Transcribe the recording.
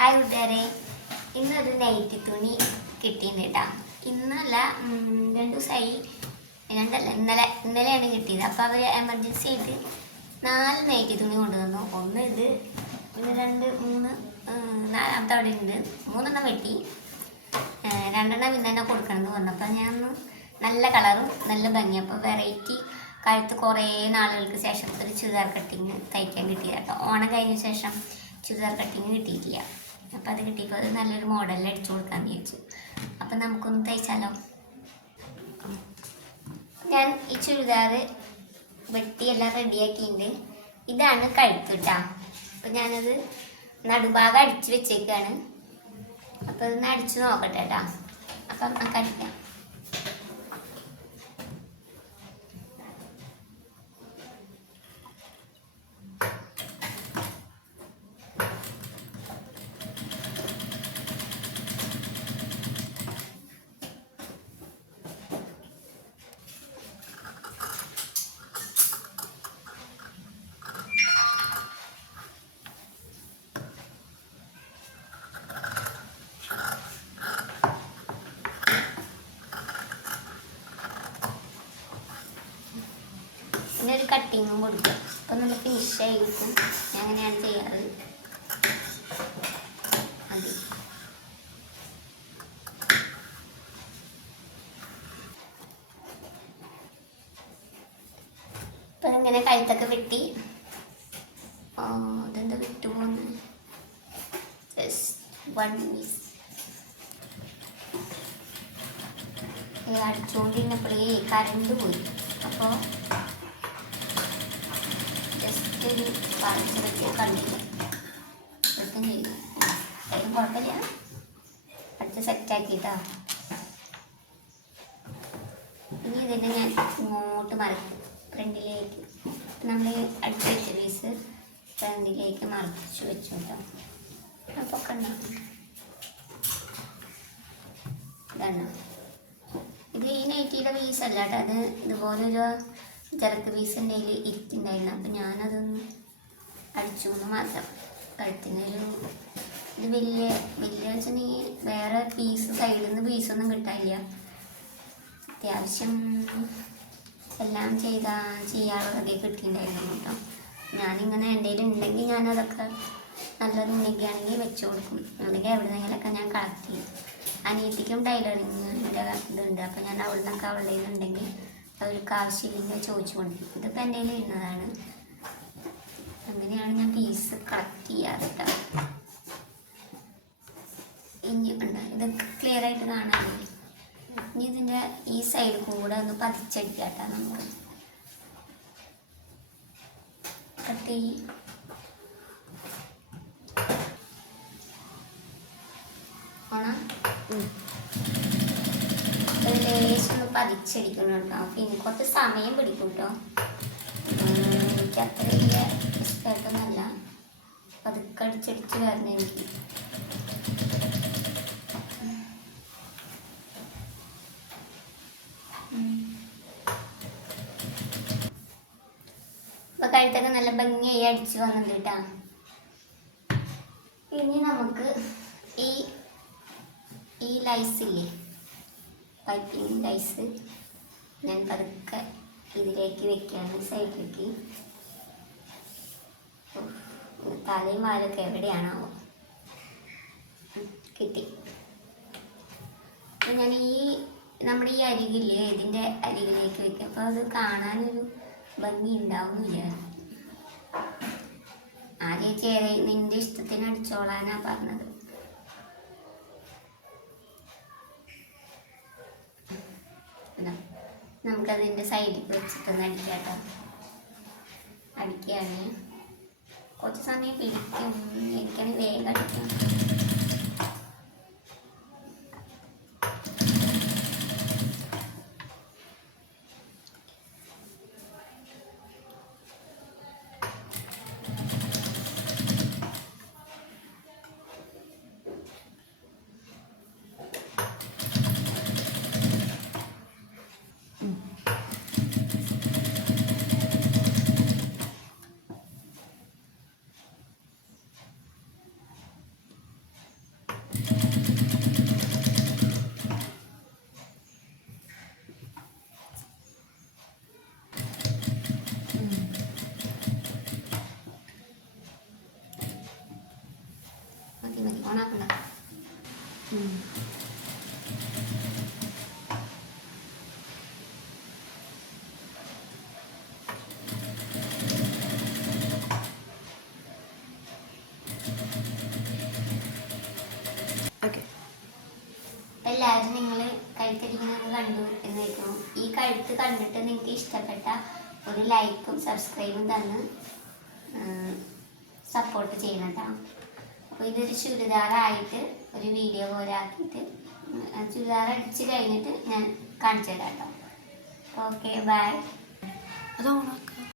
Hi കൂട്ടുകാരെ ഇന്നൊരു nightie തുണി കിട്ടിയിട്ടുണ്ട് കേട്ടോ ഇന്നല്ല രണ്ടു ദിവസമായി രണ്ടല്ല ഇന്നലെ ഇന്നലെയാണ് കിട്ടിയത്. അപ്പോൾ അവർ എമർജൻസി ആയിട്ട് നാല് നൈറ്റി തുണി കൊണ്ടുവന്നു. ഒന്ന് ഇത് പിന്നെ രണ്ട് മൂന്ന് നാലാമത്തെ അവിടെ ഉണ്ട് മൂന്നെണ്ണം വെട്ടി. രണ്ടെണ്ണം ഇന്ന് തന്നെ കൊടുക്കണം എന്ന് പറഞ്ഞപ്പോൾ ഞാൻ നല്ല കളറും നല്ല ഭംഗി. അപ്പോൾ വെറൈറ്റി കഴുത്ത് കുറേ നാളുകൾക്ക് ശേഷം ഒരു ചുരിദാർ കട്ടിങ് തയ്ക്കാൻ കിട്ടിയതാട്ടോ ഓണം കഴിഞ്ഞ ശേഷം ചുരിദാർ കട്ടിങ് കിട്ടിയിട്ടില്ല. അപ്പോൾ അത് കിട്ടിയപ്പോൾ അത് നല്ലൊരു മോഡലിൽ അടിച്ചു കൊടുക്കാമെന്ന് ചോദിച്ചു അപ്പം നമുക്കൊന്ന് തയ്ച്ചാലോ? ഞാൻ ഈ ചുരിദാർ വെട്ടിയെല്ലാം റെഡിയാക്കിയിട്ടുണ്ട് ഇതാണ് കഴുത്ത് അപ്പം ഞാനത് നടുഭാഗം അടിച്ച് വെച്ചേക്കാണ്. അപ്പോൾ ഇതൊന്ന് അടിച്ച് നോക്കട്ടെ കേട്ടോ അപ്പം നമുക്ക് അടിക്കാം. പിന്നെ കൊടുക്കുക. അപ്പം നല്ല ഫിനിഷ് ആയിരിക്കും. അങ്ങനെയാണ് ചെയ്യാറ്. ഇപ്പം ഇങ്ങനെ കഴുത്തൊക്കെ വെട്ടി? അതെന്താ ജസ്റ്റ് വൺ മിസ് അടിച്ചുകൊണ്ടിരുന്നപ്പോഴേ കറണ്ട് പോയി. അപ്പോൾ ഒരു പാർസലൊക്കെ കണ്ണില്ല എടുത്തും ചെയ്തു അതിലും കുഴപ്പമില്ല. അടുത്ത് സെറ്റാക്കിയിട്ടാ ഇനി ഇതിനെ ഞാൻ ഇങ്ങോട്ട് മറക്കും. ഫ്രണ്ടിലേക്ക് നമ്മൾ അടുത്ത വെച്ച പീസ് ഫ്രണ്ടിലേക്ക് മറച്ചു വെച്ചു കേട്ടോ അപ്പോൾ കണ്ടോ? ഇതാണ്. ഇത് ഈ നൈറ്റിയുടെ പീസല്ല കേട്ടോ. അത് ഇതുപോലൊരു ചെറുക്ക് പീസ് എന്റെ ഇരിക്കുന്നുണ്ടായിരുന്നു. അപ്പം ഞാനതൊന്ന് അടിച്ചു എന്ന് മാത്രം കഴുത്തിനൊരു ഇത് വലിയ വലിയ വെച്ചിട്ടുണ്ടെങ്കിൽ വേറെ പീസ് സൈഡിൽ നിന്ന് പീസൊന്നും കിട്ടാനില്ല. അത്യാവശ്യം എല്ലാം ചെയ്താ ചെയ്യാനുള്ളതൊക്കെ കിട്ടിയിട്ടുണ്ടായിരുന്നു കേട്ടോ. ഞാനിങ്ങനെ എന്റെ ഉണ്ടെങ്കിൽ ഞാനതൊക്കെ നല്ലതുണ്ടെങ്കിൽ വെച്ച് കൊടുക്കും. അല്ലെങ്കിൽ എവിടെന്നെങ്കിലൊക്കെ ഞാൻ കളക്ട് ചെയ്യും. അനിയത്തിക്കും ടൈലറിങ്ങിന്റെ ഇതുണ്ട്. അപ്പോൾ ഞാൻ അവിടെ നിന്നൊക്കെ അവളുടെ ഉണ്ടെങ്കിൽ അവർക്ക് ആവശ്യമില്ലെങ്കിൽ ചോദിച്ചു കൊണ്ടിരിക്കും ഇതിപ്പോൾ എന്റെ കയ്യിൽ ഇരുന്നതാണ്. അങ്ങനെയാണ് ഞാൻ പീസ് കളക്ട് ചെയ്യാറ് കേട്ടോ ഇനി ഉണ്ട് ഇത് ക്ലിയർ ആയിട്ട് കാണാൻ ഇനി ഇതിന്റെ ഈ സൈഡ് കൂടെ ഒന്ന് പതിച്ചടിക്കാം കേട്ടോ നമുക്ക് ഓണം ഒരു ലേശം പതിച്ചടിക്കണം കേട്ടോ. പിന്നെ കുറച്ച് സമയം പിടിക്കും കേട്ടോ. എനിക്ക് അത്ര വലിയ ഇഷ്ടമായിട്ടൊന്നുമല്ല. പതുക്കെ വരണം എനിക്ക്. ഇപ്പൊ കഴുത്തൊക്കെ നല്ല ഭംഗിയായി അടിച്ചു വന്നിട്ടുണ്ട് കേട്ടാ. ഇനി നമുക്ക് ഈ ഈ ലൈസ് ഇല്ലേ പൈപ്പിംഗ് ഡൈസ് ഞാൻ പതുക്കെ ഇതിലേക്ക് വെക്കുകയാണ് സൈഡിലേക്ക്. തലയും വാലൊക്കെ എവിടെയാണാവോ ഉം, കിട്ടി. അപ്പം ഞാൻ ഈ നമ്മുടെ ഈ അരികില്ലേ ഇതിന്റെ അരികിലേക്ക് വെക്കുക അപ്പോൾ അത് കാണാനൊരു ഭംഗി ഉണ്ടാവുന്നില്ല ആദ്യം ചേരെ നിന്റെ ഇഷ്ടത്തിന് അടിച്ചോളാനാണ് പറഞ്ഞത് ഇതാ. നമുക്കതിന്റെ സൈഡിൽ വെച്ചിട്ടൊന്ന് അടിക്കാം കേട്ടോ അടിക്കുകയാണ്. കുറച്ച് സമയം പിടിക്കും. എനിക്കത് വേഗം അടിക്കാം. എല്ലാവരും നിങ്ങൾ കഴുത്തടിക്കുന്നത് കണ്ടു എന്ന് വയ്ക്കുന്നു ഈ കഴുത്ത് കണ്ടിട്ട് നിങ്ങൾക്ക് ഇഷ്ടപ്പെട്ട ഒരു ലൈക്കും സബ്സ്ക്രൈബും തന്ന് സപ്പോർട്ട് ചെയ്യണം അപ്പോൾ ഇതൊരു ചുരിദാറായിട്ട് ഒരു വീഡിയോ പോലെ ആക്കിയിട്ട് ചുരിദാർ അടിച്ച് കഴിഞ്ഞിട്ട് ഞാൻ കാണിച്ചു തരാം കേട്ടോ ഓക്കെ ബൈ അത്